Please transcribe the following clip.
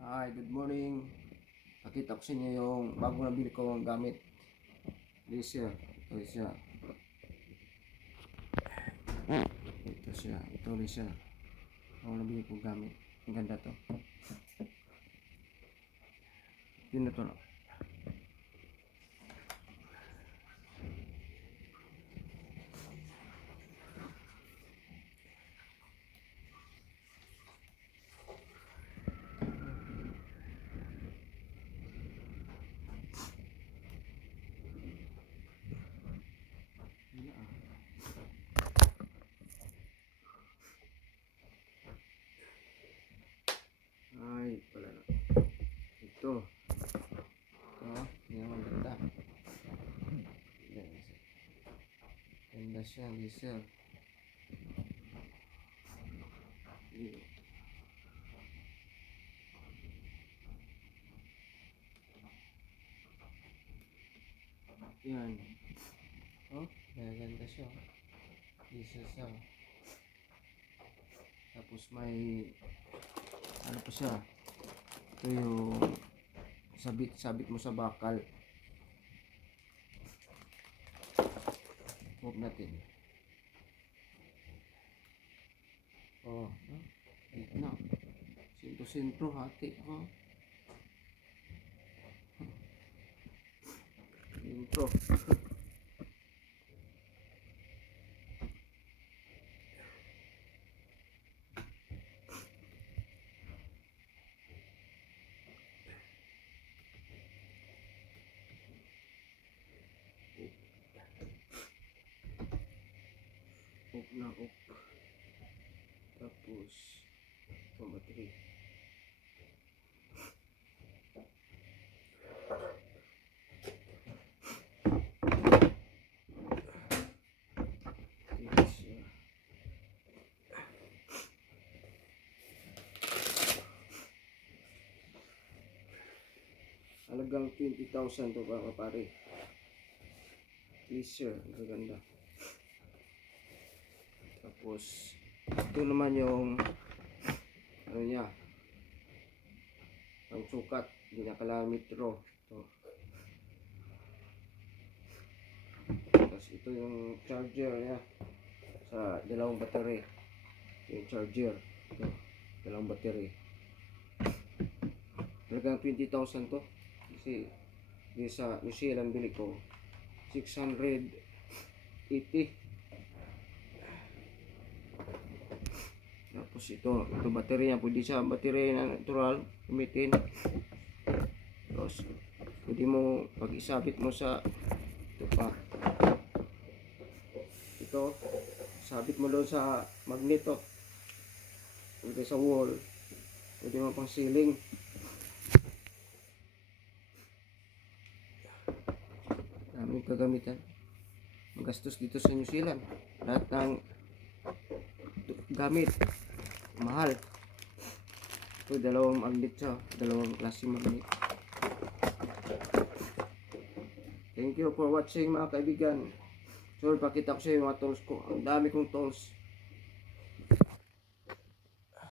Hi, good morning. Pakita ko sa inyo yung bago nabili kong gamit. Laser. Ito siya. Ito siya. Ito laser. Bago nabili kong gamit. Ang ganda to. Yun na to. Ay, pala na. Ito. Yan ang ganda. Ganda siya, laser. Yan. Oh, ganda siya. Laser siya. Tapos may ano pa siya. Ito yung sabit mo sa bakal. Huwag natin. Oh, gitna. Sentro hati. Oh. Sentro. Up na up. Tapos ito battery. Halagang 20,000 to ba pare. Laser, ang ganda. Tapos ito naman yung ano niya, ang sukat, ginakalamitro. Ito. Tapos ito yung charger niya sa dalawang battery. Yung charger. Ito, dalawang battery. Talagang 20,000 to. Kasi sa New Zealand bili ko 680. Tapos ito battery niya, pwede siya battery na natural gamitin. Tapos pwede mo pag isabit mo sa ito pa, ito sabit mo doon sa magneto, pwede sa wall, pwede mo pang ceiling. Daming kagamitan. Magastos dito sa New Zealand. Lahat ng gamit mahal. Ito dalawang magnet siya, dalawang klase magnet. Thank you for watching mga kaibigan. So pakita ko sa iyo mga tools ko. Ang dami kong tools.